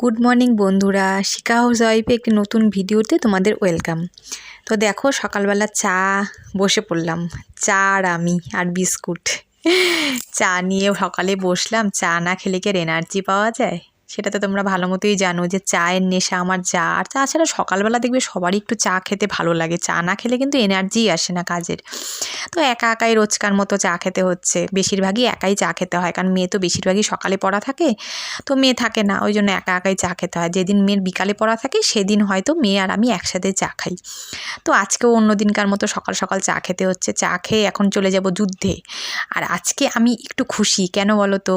Good morning বন্ধুরা। শিকা house ওয়াইফে একটি নতুন ভিডিওতে তোমাদের ওয়েলকাম। তো দেখো, সকালবেলা চা বসে পড়লাম। চা আর আমি আর বিস্কুট। চা নিয়ে সকালে বসলাম। চা না খেলে কি এনার্জি পাওয়া যায়? সেটা তো তোমরা ভালো মতোই জানো যে চায়ের নেশা আমার যা। আর তাছাড়া সকালবেলা দেখবে সবারই একটু চা খেতে ভালো লাগে। চা না খেলে কিন্তু এনার্জিই আসে না কাজের। তো একা একাই রোজকার মতো চা খেতে হচ্ছে। বেশিরভাগই একাই চা খেতে হয়। কারণ মেয়ে তো বেশিরভাগই সকালে পড়া থাকে, তো মেয়ে থাকে না। ওই জন্য একা একাই চা খেতে হয়। যেদিন মেয়ের বিকালে পড়া থাকে, সেদিন হয়তো মেয়ে আর আমি একসাথে চা খাই। তো আজকেও অন্য দিনকার মতো সকাল সকাল চা খেতে হচ্ছে। চা খেয়ে এখন চলে যাব যুদ্ধে। আর আজকে আমি একটু খুশি। কেন বলো তো?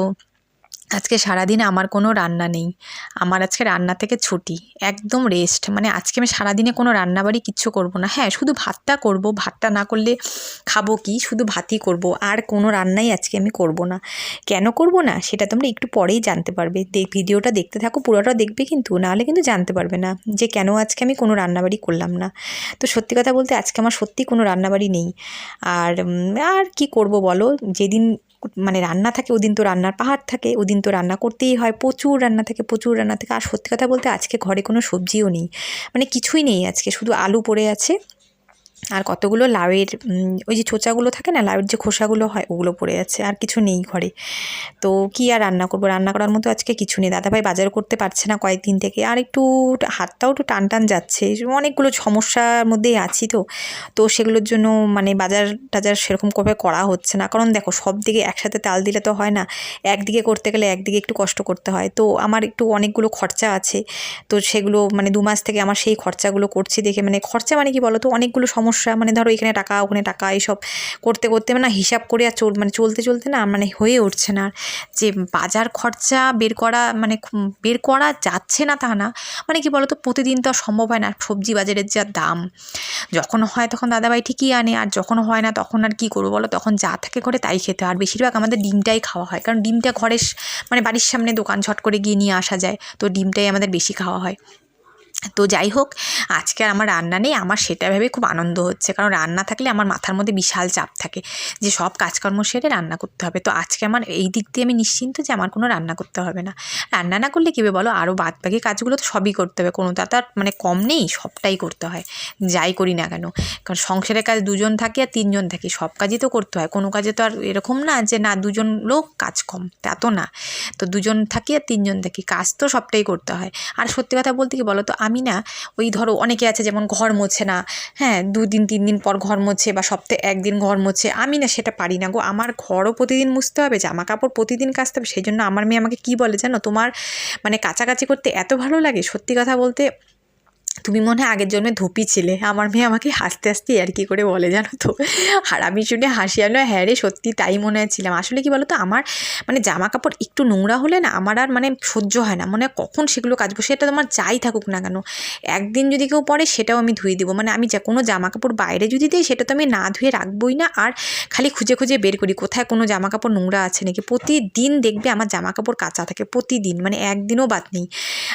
আজকে সারাদিন আমার কোনো রান্না নেই। আমার আজকে রান্না থেকে ছুটি। একদম রেস্ট মানে আজকে আমি সারাদিনে কোনো রান্নাবাড়ি কিচ্ছু করব না। হ্যাঁ শুধু ভাতটা করব। ভাতটা না করলে খাব কি? শুধু ভাতই করব। আর কোনো রান্নাই আজকে আমি করব না। কেন করব না? সেটা তোমরা একটু পরেই জানতে পারবে। ভিডিওটা দেখতে থাকো পুরোটা দেখবে কিন্তু, নাহলে কিন্তু জানতে পারবে না যে কেন আজকে আমি কোনো রান্নাবাড়ি করলাম না। তো সত্যি কথা বলতে আজকে আমার সত্যি কোনো রান্নাবাড়ি নেই। আর আর কি করব বলো? যেদিন মানে রান্না থাকে, ওদিন তো রান্নার পাহাড় থাকে, ওদিন তো রান্না করতেই হয়, প্রচুর রান্না থাকে, প্রচুর রান্না থাকে। আর সত্যি কথা বলতে আজকে ঘরে কোনো সবজিও নেই। মানে কিছুই নেই আজকে, শুধু আলু পড়ে আছে আর কতগুলো লাউয়ের ওই যে চোচাগুলো থাকে না, লাউয়ের যে খোসাগুলো হয়, ওগুলো পড়ে আছে, আর কিছু নেই ঘরে। তো কি আর রান্না করব? রান্না করার মতো আজকে কিছু নেই। দাদাভাই বাজার করতে পারছে না কয়েকদিন থেকে, আর একটু হাতটাও একটু টান টান যাচ্ছে। অনেকগুলো সমস্যার মধ্যেই আছি তো। তো সেগুলোর জন্য মানে বাজার টাজার সেরকম করে করা হচ্ছে না। কারণ দেখো, সব দিকে একসাথে তাল দিলে তো হয় না। একদিকে করতে গেলে একদিকে একটু কষ্ট করতে হয়। তো আমার একটু অনেকগুলো খরচা আছে। তো সেগুলো মানে দু মাস থেকে আমার সেই খরচাগুলো করছি দেখে মানে খরচা মানে কি বলো তো অনেকগুলো সমস্যা মানে ধরো এখানে টাকা, ওখানে টাকা এইসব করতে করতে না হিসাব করে আর চল মানে চলতে চলতে না মানে হয়ে উঠছে না। আর যে বাজার খরচা বের করা মানে বের করা যাচ্ছে না তা না। মানে কি বলো তো প্রতিদিন তো সম্ভব হয় না সবজি বাজারের যা দাম। যখন হয় তখন দাদাভাই ঠিকই আনে, আর যখন হয় না তখন আর কি করব বলো? তখন যা থাকে ঘরে তাই খেতে হয়। আর বেশিরভাগ আমাদের ডিমটাই খাওয়া হয়। কারণ ডিমটা ঘরে স- মানে বাড়ির সামনে দোকান ঝট করে গিয়ে নিয়ে আসা যায়। তো ডিমটাই আমাদের বেশি খাওয়া হয়। তো যাই হোক, আজকে আর আমার রান্না নেই, আমার সেটা ভেবে খুব আনন্দ হচ্ছে। কারণ রান্না থাকলে আমার মাথার মধ্যে বিশাল চাপ থাকে যে সব কাজকর্ম সেরে রান্না করতে হবে। তো আজকে আমার এই দিক দিয়ে আমি নিশ্চিন্ত যে আমার কোনো রান্না করতে হবে না। রান্না না করলে কীভাবে বলো? আরও বাদ বাকি কাজগুলো তো সবই করতে হবে। কোনো তা তার মানে কম নেই, সবটাই করতে হয়। যাই করি না কেন। কারণ সংসারের কাজ দুজন থাকে আর তিনজন থাকে, সব কাজই তো করতে হয়। কোনো কাজে তো আর এরকম না যে না, দুজন লোক কাজ কম, তা তো না। তো দুজন থাকি আর তিনজন থাকি, কাজ তো সবটাই করতে হয়। আর সত্যি কথা বলতে কি বলো তো? আমি না ওই ধরো অনেকে আছে যেমন ঘর মোছে না হ্যাঁ দুদিন তিন দিন পর ঘর মোছে বা সপ্তাহে একদিন ঘর মোছে, আমি না সেটা পারি না গো। আমার ঘরও প্রতিদিন মুছতে হবে জামা কাপড় প্রতিদিন কাচতে হবে, সেই জন্য আমার মেয়ে আমাকে কি বলে জানো? তোমার মানে কাছাকাছি করতে এত ভালো লাগে? সত্যি কথা বলতে তুমি মনে হয় আগের জন্মে ধুপি ছিলে। আমার মেয়ে আমাকে হাসতে হাসতে আর কি করে বলে জানো তো? আর আমি শুনে হাসি আনো হ্যাঁ রে, সত্যি তাই মনে হচ্ছিলাম আসলে কি বলো তো আমার মানে জামা কাপড় একটু নোংরা হলে না আমার আর মানে সহ্য হয় না। মানে কখন সেগুলো কাচবো, সেটা তোমার যাই থাকুক না কেন। একদিন যদি কেউ পরে সেটাও আমি ধুয়ে দিব। মানে আমি যা কোনো জামা কাপড় বাইরে যদি দিই সেটা তো আমি না ধুয়ে রাখবোই না। আর খালি খুঁজে খুঁজে বের করি, কোথায় কোনো জামা কাপড় নোংরা আছে নাকি? প্রতিদিন দেখবে আমার জামা কাপড় কাচা থাকে, প্রতিদিন। মানে একদিনও বাদ নেই।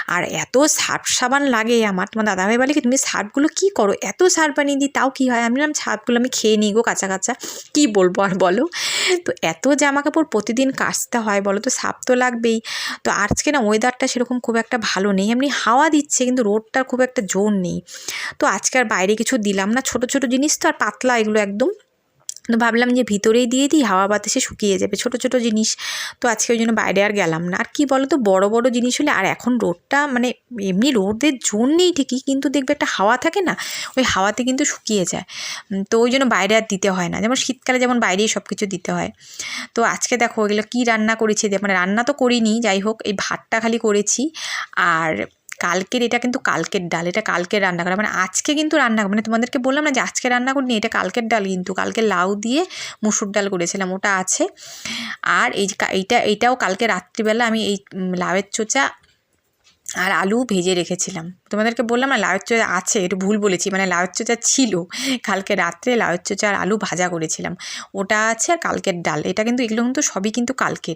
আর এত সার্ফ সাবান লাগে আমার তোমার দাদাভাই বলে কি, তুমি সার্ফগুলো কী করো? এত সার্ফ বানিয়ে দিই, তাও কী হয়? আমি বললাম সার্ফগুলো আমি খেয়ে নিই গো কাঁচা কাঁচা, কী বলব আর বলো? তো এত জামা কাপড় প্রতিদিন কাচতে হয় বলো তো, সাপ তো লাগবেই। তো আজকে না ওয়েদারটা সেরকম খুব একটা ভালো নেই, এমনি হাওয়া দিচ্ছে, কিন্তু রোডটার খুব একটা জোর নেই। তো আজকে আর বাইরে কিছু দিলাম না, ছোট ছোট জিনিস তো আর পাতলা এগুলো একদম। ভাবলাম যে ভিতরেই দিয়ে দিই, হাওয়া বাতাসে শুকিয়ে যাবে। ছোট ছোট জিনিস। তো আজকে ওই জন্য বাইরে আর গেলাম না। আর কি বলো তো বড় বড় জিনিস হলে আর এখন রোদটা মানে এমনি রোদের জোর নেই ঠিকই, কিন্তু দেখবে একটা হাওয়া থাকে না, ওই হাওয়াতে কিন্তু শুকিয়ে যায়। তো ওই জন্য বাইরে আর দিতে হয় না। যেমন শীতকালে যেমন বাইরেই সব কিছু দিতে হয়। তো আজকে দেখো, এগুলো কী রান্না করেছি? মানে রান্না তো করিনি, যাই হোক, এই ভাতটা খালি করেছি। আর কালকের এটা কিন্তু কালকের ডাল, এটা কালকের রান্না করা। মানে আজকে কিন্তু রান্না মানে তোমাদেরকে বললাম না যে আজকে রান্না করিনি, এটা কালকের ডাল কিন্তু, কালকে লাউ দিয়ে মুসুর ডাল করেছিলাম, ওটা আছে। আর এই এইটা, এইটাও কালকে রাত্রিবেলা আমি এই লাউয়ের চোচা আর আলু ভেজে রেখেছিলাম। তোমাদেরকে বললাম না, লাউয়ের চোচা আছে, একটু ভুল বলেছি মানে লাউয়ের চোচা ছিল। কালকে রাত্রে লাউয়ের চোচা আর আলু ভাজা করেছিলাম। ওটা আছে আর কালকের ডাল। এটা কিন্তু, এগুলো কিন্তু সবই কিন্তু কালকের।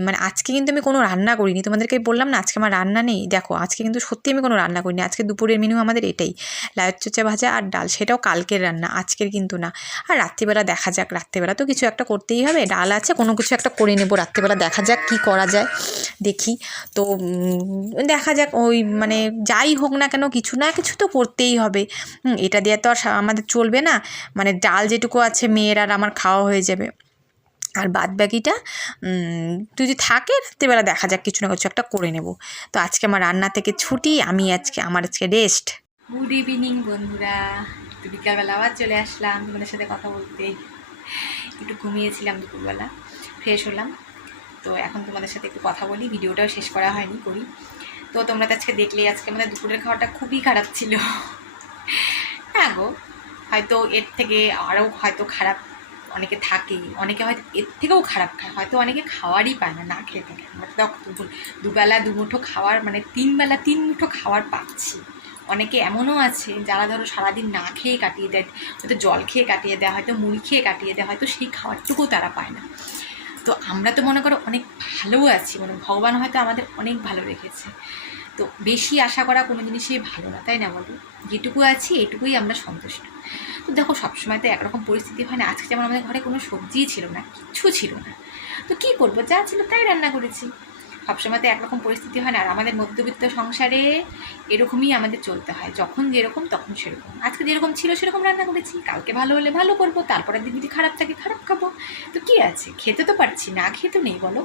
মানে আজকে কিন্তু আমি কোনো রান্না করিনি। তোমাদেরকে বললাম না, আজকে আমার রান্না নেই। দেখো, আজকে কিন্তু সত্যি আমি কোনো রান্না করিনি। আজকে দুপুরের মেনু আমাদের এটাই। লাউয়ের চোচা ভাজা আর ডাল, সেটাও কালকের রান্না, আজকের কিন্তু না। আর রাত্রিবেলা দেখা যাক, রাত্রিবেলা তো কিছু একটা করতেই হবে। ডাল আছে, কোনো কিছু একটা করে নেব। রাত্রিবেলা দেখা যাক কী করা যায়। দেখি। তো দেখা যাক, ওই মানে যাই হোক না কেন, কিছু না কিছু তো করতেই হবে। এটা দিয়ে তো আর আমাদের চলবে না। মানে ডাল যেটুকু আছে, মেয়ের আর আমার খাওয়া হয়ে যাবে। আর বাদ বাকিটা যদি থাকে রাত্রিবেলা দেখা যাক, কিছু না কিছু একটা করে নেব। তো আজকে আমার রান্না থেকে ছুটি, আমি আজকে আমার আজকে রেস্ট গুড ইভিনিং বন্ধুরা। একটু বিকালবেলা আবার চলে আসলাম তোমাদের সাথে কথা বলতে। একটু ঘুমিয়েছিলাম দুপুরবেলা ফ্রেশ হলাম। তো এখন তোমাদের সাথে একটু কথা বলি, ভিডিওটাও শেষ করা হয়নি, করি। তো তোমরা তো আজকে দেখলে, আজকে আমাদের দুপুরের খাওয়াটা খুবই খারাপ ছিল। হ্যাঁ গো, হয়তো এর থেকে আরও হয়তো খারাপ অনেকে থাকেই অনেকে হয়তো এর থেকেও খারাপ খায়, হয়তো অনেকে খাওয়ারই পায় না না খেয়ে থাকে। আমরা তো দু- দুবেলা দুমুঠো খাওয়ার মানে তিন বেলা তিন মুঠো খাওয়ার পাচ্ছি। অনেকে এমনও আছে, যারা ধরো সারাদিন না খেয়ে কাটিয়ে দেয়, হয়তো জল খেয়ে কাটিয়ে দেয়, হয়তো মুড়ি খেয়ে কাটিয়ে দেয়, হয়তো সেই খাবারটুকুও তারা পায় না। তো আমরা তো মনে করো অনেক ভালো আছি মানে ভগবান হয়তো আমাদের অনেক ভালো রেখেছে। তো বেশি আশা করা কোনো জিনিসই ভালো না, তাই না বলো? যেটুকু আছি, এটুকুই আমরা সন্তুষ্ট। তো দেখো, সবসময় তো একরকম পরিস্থিতি হয় না। আজকে যেমন আমাদের ঘরে কোনো সবজিই ছিল না, কিচ্ছু ছিল না। তো কী করব? যা ছিল তাই রান্না করেছি। সবসময় তো একরকম পরিস্থিতি হয় না, আর আমাদের মধ্যবিত্ত সংসারে এরকমই আমাদের চলতে হয়। যখন যেরকম, তখন সেরকম। আজকে যেরকম ছিল, সেরকম রান্না করেছি। কালকে ভালো হলে ভালো করব, তারপরের দিন যদি খারাপ থাকে, খারাপ খাব। তো কী আছে? খেতে তো পারছি না, খেতে নেই, বলো।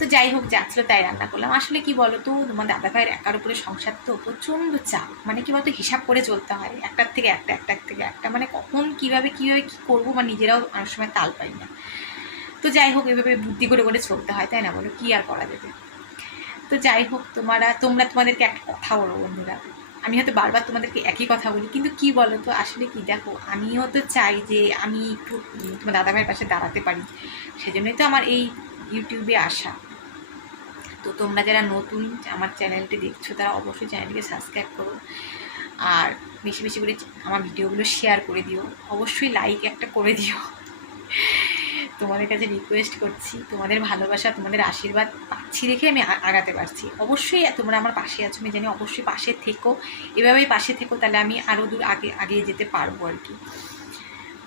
তো যাই হোক যাচ্ছিল তাই রান্না করলাম। আসলে কি বলো তো তোমার দাদা ভাইয়ের একার উপরে সংসার তো প্রচণ্ড চাপ। মানে কি বলতো, হিসাব করে চলতে হয়। একটার থেকে একটা একটার থেকে একটা। মানে কখন কীভাবে কীভাবে কি করব বা নিজেরাও অনেক সময় তাল পাই না। তো যাই হোক, এভাবে বুদ্ধি করে করে চলতে হয়, তাই না বলো? কী আর করা যাবে? তো যাই হোক, তোমরা তোমরা তোমাদেরকে একটা কথা বলো, বন্ধুরা। আমি হয়তো বারবার তোমাদেরকে একই কথা বলি, কিন্তু কি বলো তো আসলে কি দেখো, আমিও তো চাই যে আমি একটু তোমার দাদা ভাইয়ের পাশে দাঁড়াতে পারি। সেজন্যই তো আমার এই ইউটিউবে আসা। তো তোমরা যারা নতুন আমার চ্যানেলটি দেখছ, তারা অবশ্যই চ্যানেলটিকে সাবস্ক্রাইব করো। আর বেশি বেশি করে আমার ভিডিওগুলো শেয়ার করে দিও। অবশ্যই লাইক একটা করে দিও। তোমাদের কাছে রিকোয়েস্ট করছি, তোমাদের ভালোবাসা, তোমাদের আশীর্বাদ পাচ্ছি দেখে আমি আগাতে পারছি। অবশ্যই তোমরা আমার পাশে আছো, আমি জানি অবশ্যই পাশে থেকো। এভাবেই পাশে থেকো, তাহলে আমি আরও দূর আগে, আগিয়ে যেতে পারব আর কি।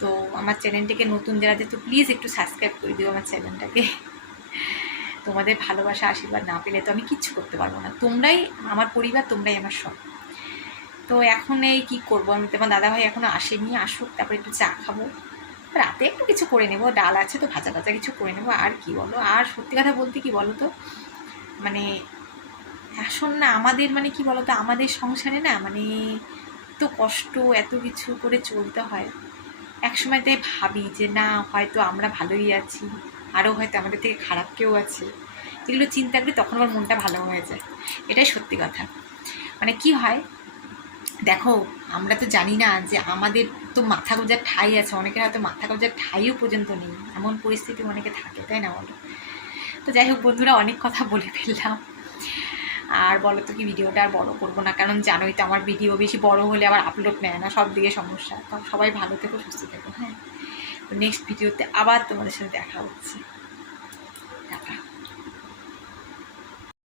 তো আমার চ্যানেলটাকে নতুন যারা যেহেতু প্লিজ একটু সাবস্ক্রাইব করে দিও আমার চ্যানেলটাকে। তোমাদের ভালোবাসা, আশীর্বাদ না পেলে তো আমি কিচ্ছু করতে পারব না। তোমরাই আমার পরিবার, তোমরাই আমার সব। তো এখন এই কী করব? আমি তোমার দাদাভাই এখনও আসেনি, আসুক, তারপরে একটু চা খাব। রাতে একটু কিছু করে নেব, ডাল আছে তো, ভাজা ভাজা কিছু করে নেব, আর কি বলো? আর সত্যি কথা বলতে কি বলো তো মানে আসল না আমাদের মানে কি বলো তো, আমাদের সংসারে না মানে এত কষ্ট, এত কিছু করে চলতে হয়। এক সময় তাই ভাবি যে না, হয়তো আমরা ভালোই আছি। আরও হয়তো আমাদের থেকে খারাপ কেউ আছে, এগুলো চিন্তা করি তখন আমার মনটা ভালো হয়ে যায়। এটাই সত্যি কথা। মানে কি হয়, দেখো, আমরা তো জানি না যে আমাদের তো মাথা গোজার ঠাই আছে, অনেকের হয়তো মাথা গোজার ঠাইও পর্যন্ত নেই, এমন পরিস্থিতি অনেকে থাকে, তাই না বলো? তো যাই হোক বন্ধুরা, অনেক কথা বলে ফেললাম। আর বলো তো কি, ভিডিওটা আর বড়ো করব না, কারণ জানোই তো আমার ভিডিও বেশি বড় হলে আবার আপলোড নেয় না, সব দিকে সমস্যা। তো সবাই ভালো থেকো, সুস্থ থেকো হ্যাঁ? নেক্সট ভিডিওতে আবার তোমাদের সাথে দেখা হচ্ছে। টাটা।